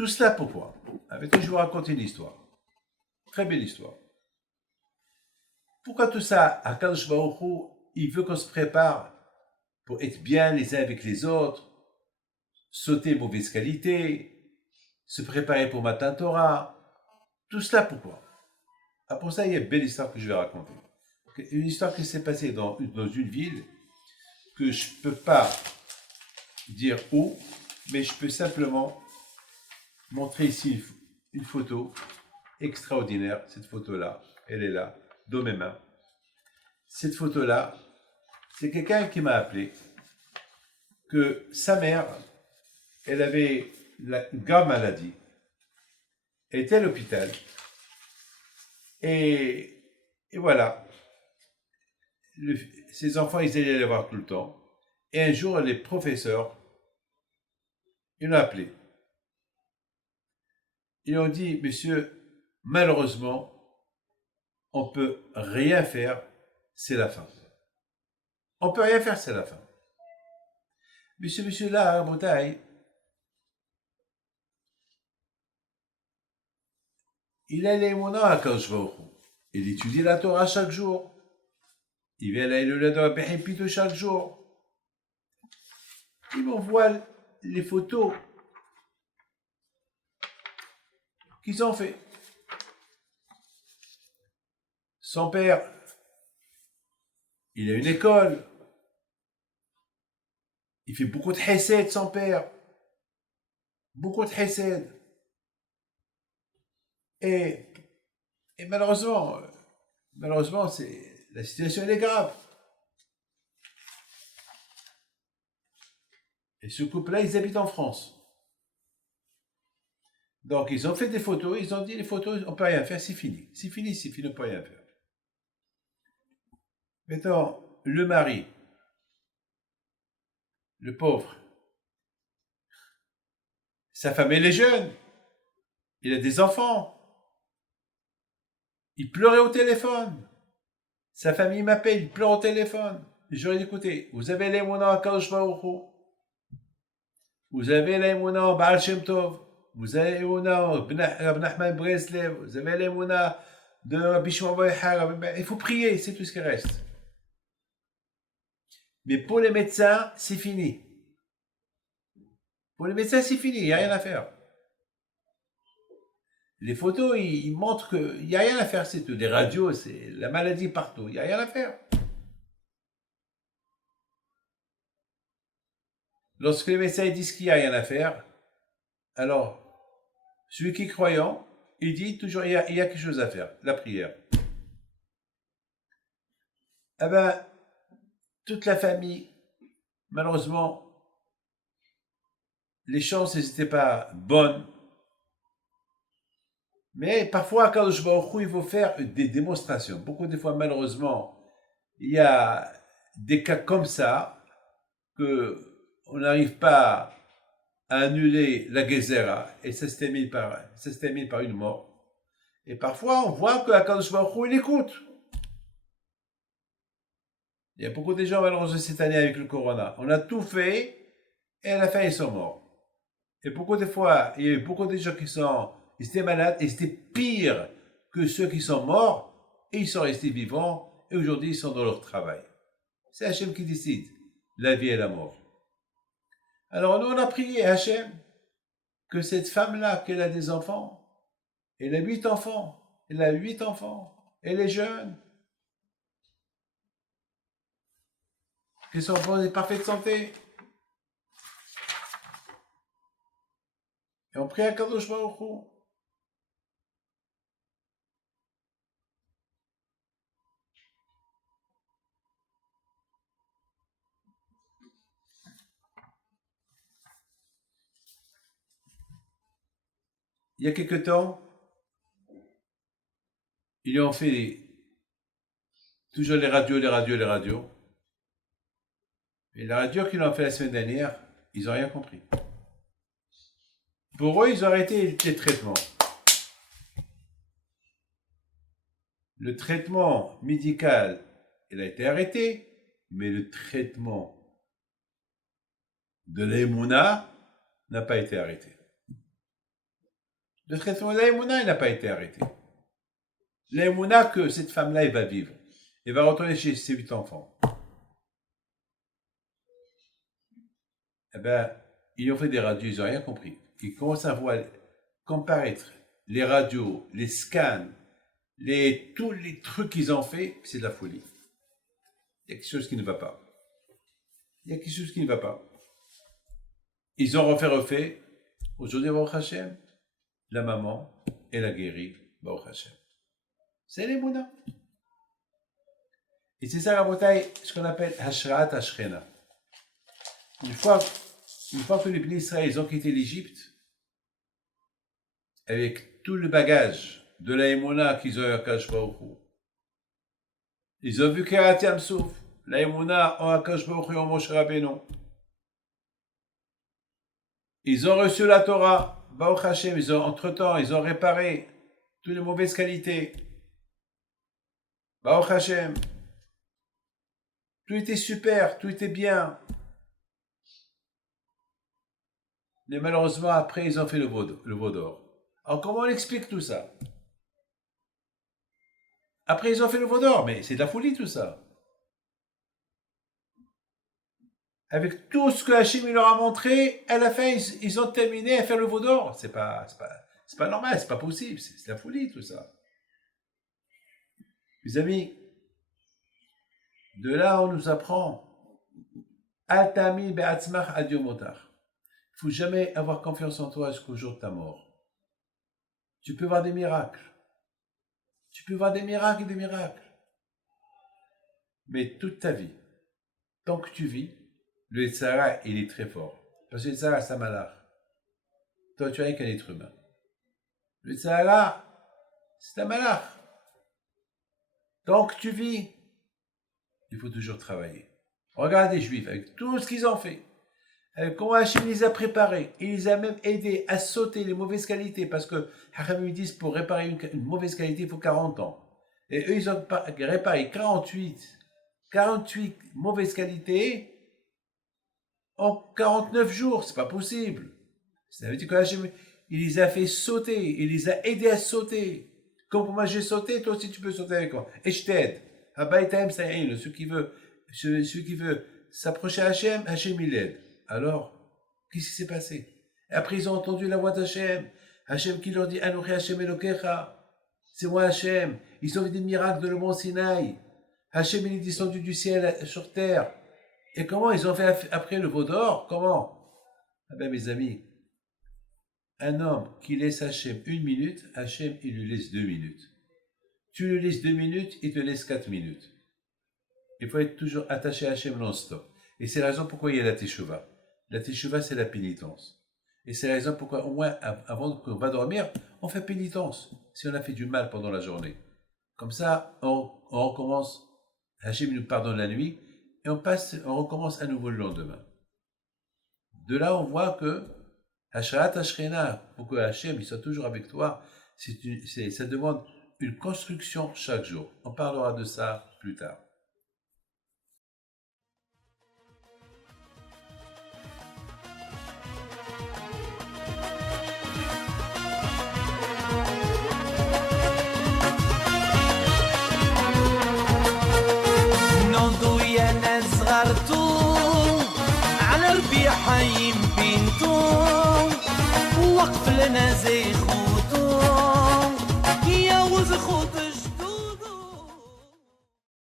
Tout cela pourquoi? Maintenant, je vais vous raconter une histoire. Très belle histoire. Pourquoi tout ça? Akadosh Baruch Hu, il veut qu'on se prépare pour être bien les uns avec les autres, sauter mauvaise qualité, se préparer pour Matan Torah. Tout cela pourquoi? Ah, pour ça, il y a une belle histoire que je vais raconter. Une histoire qui s'est passée dans une ville que je ne peux pas dire où, mais je peux simplement montrer ici une photo extraordinaire. Cette photo-là, elle est là, dans mes mains. Cette photo-là, c'est quelqu'un qui m'a appelé que sa mère, elle avait une grave maladie, elle était à l'hôpital, et voilà, ses enfants, ils allaient la voir tout le temps, et un jour, les professeurs, ils l'ont appelé. Ils ont dit, monsieur, malheureusement, on ne peut rien faire, c'est la fin. On ne peut rien faire, c'est la fin. Monsieur, là, à Bretagne, il a les monas à Kadosh Baruch Hu. Il étudie la Torah chaque jour. Il vient à l'Ilula de Pito chaque jour. Il m'envoie les photos qu'ils ont fait. Son père, il a une école. Il fait beaucoup de chesed, son père. Beaucoup de chesed. Et malheureusement, la situation elle est grave. Et ce couple-là, ils habitent en France. Donc, ils ont fait des photos, ils ont dit les photos, on ne peut rien faire, c'est fini. C'est fini, on ne peut rien faire. Maintenant, le mari, le pauvre, sa femme, elle est jeune, il a des enfants, il pleurait au téléphone. Sa famille m'appelle, il pleure au téléphone. J'aurais dit, écoutez, vous avez les monas à Kadosh Baruch Hu, vous avez les monas en Baal Shem Tov, vous avez les monas en Rab Nachman Breslev, vous avez les monas de Rabbi Shimon Bar Yochai. Il faut prier, c'est tout ce qui reste. Mais pour les médecins, c'est fini. Pour les médecins, c'est fini, il n'y a rien à faire. Les photos, ils montrent qu'il n'y a rien à faire, c'est tout. Les radios, c'est la maladie partout, il n'y a rien à faire. Lorsque les médecins disent qu'il n'y a rien à faire, alors, celui qui est croyant, il dit toujours il y a quelque chose à faire, la prière. Eh bien, toute la famille, malheureusement, les chances n'étaient pas bonnes. Mais parfois, à Kadosh Baruch Hu, il faut faire des démonstrations. Beaucoup de fois, malheureusement, il y a des cas comme ça qu'on n'arrive pas à annuler la Gezerah et ça se termine par une mort. Et parfois, on voit que Kadosh Baruch Hu, il écoute. Il y a beaucoup de gens malheureusement cette année avec le corona. On a tout fait et à la fin, ils sont morts. Et beaucoup de fois, il y a eu beaucoup de gens ils étaient malades et c'était pire que ceux qui sont morts et ils sont restés vivants et aujourd'hui, ils sont dans leur travail. C'est Hachem qui décide la vie et la mort. Alors nous, on a prié à Hachem que cette femme-là, qu'elle a des enfants, elle a 8 enfants, elle est jeune, que son enfant est en parfaite santé. Et on prie à Kadosh Baruch Hu. Il y a quelque temps, ils ont fait toujours les radios. Et la radio qu'ils ont fait la semaine dernière, ils n'ont rien compris. Pour eux, ils ont arrêté les traitements. Le traitement médical, il a été arrêté, mais le traitement de l'Emouna n'a pas été arrêté. Le traitement de l'Aïmouna, il n'a pas été arrêté. L'Aïmouna que cette femme-là, elle va vivre. Elle va retourner chez ses 8 enfants. Eh bien, ils ont fait des radios, ils n'ont rien compris. Ils commencent à voir comparaître les radios, les scans, tous les trucs qu'ils ont fait, c'est de la folie. Il y a quelque chose qui ne va pas. Il y a quelque chose qui ne va pas. Ils ont refait. Aujourd'hui, Baruch Hashem, la maman, elle a guéri, Baruch Hashem. C'est les Mouna. Et c'est ça, la bataille, ce qu'on appelle Hashraat Hashrena. Une fois que les Bnei Israël ont quitté l'Égypte, avec tout le bagage de la Emouna qu'ils ont eu à Akash Baruch Hu, ils ont vu Kerat Yam Souf, la Emouna en Akash Baruch Hu en Moshe Rabbeinu. Ils ont reçu la Torah, Baruch Hashem, entre-temps, ils ont réparé toutes les mauvaises qualités. Baruch Hashem. Tout était super, tout était bien. Mais malheureusement, après, ils ont fait le veau d'or. Alors, comment on explique tout ça? Après, ils ont fait le veau d'or, mais c'est de la folie tout ça. Avec tout ce que Hachem leur a montré, à la fin, ils ont terminé à faire le veau d'or. C'est pas normal, c'est pas possible, c'est de la folie tout ça. Mes amis, de là, on nous apprend Al-Tami be'atzmach ad yom motar. Il ne faut jamais avoir confiance en toi jusqu'au jour de ta mort. Tu peux voir des miracles. Tu peux voir des miracles et des miracles. Mais toute ta vie, tant que tu vis, le Yetzirah, il est très fort. Parce que le Yetzirah, c'est un malach. Toi, tu es rien qu'un être humain. Le Yetzirah, c'est un malach. Tant que tu vis, il faut toujours travailler. Regarde les Juifs, avec tout ce qu'ils ont fait. Comment Hachem les a préparés. Il les a même aidés à sauter les mauvaises qualités. Parce que Hachem lui dit pour réparer une mauvaise qualité, il faut 40 ans. Et eux, ils ont réparé 48 mauvaises qualités en 49 jours. C'est pas possible. Ça veut dire que Hachem, il les a fait sauter. Il les a aidés à sauter. Comme moi j'ai sauté, toi aussi tu peux sauter avec moi. Et je t'aide. Celui qui veut s'approcher à Hachem, Hachem il l'aide. Alors, qu'est-ce qui s'est passé? Et après, ils ont entendu la voix d'Hachem. Hachem qui leur dit, Anochi Hachem Elokecha. C'est moi Hachem. Ils ont vu des miracles de le mont Sinaï. Hachem, il est descendu du ciel sur terre. Et comment ils ont fait après le veau d'or? Comment? Ah ben, mes amis, un homme qui laisse Hachem 1 minute, Hachem, il lui laisse 2 minutes. Tu lui laisses 2 minutes, il te laisse 4 minutes. Il faut être toujours attaché à Hachem non-stop. Et c'est la raison pourquoi il y a la Teshuvah. La Teshuvah, c'est la pénitence. Et c'est la raison pourquoi, au moins, avant qu'on va dormir, on fait pénitence. Si on a fait du mal pendant la journée. Comme ça, on recommence. Hachem nous pardonne la nuit. Et on recommence à nouveau le lendemain. De là, on voit que Hashrat Hashrena, pour que Hachem il soit toujours avec toi, ça demande une construction chaque jour. On parlera de ça plus tard. حي بنتو وقف لنا زي خوتو يا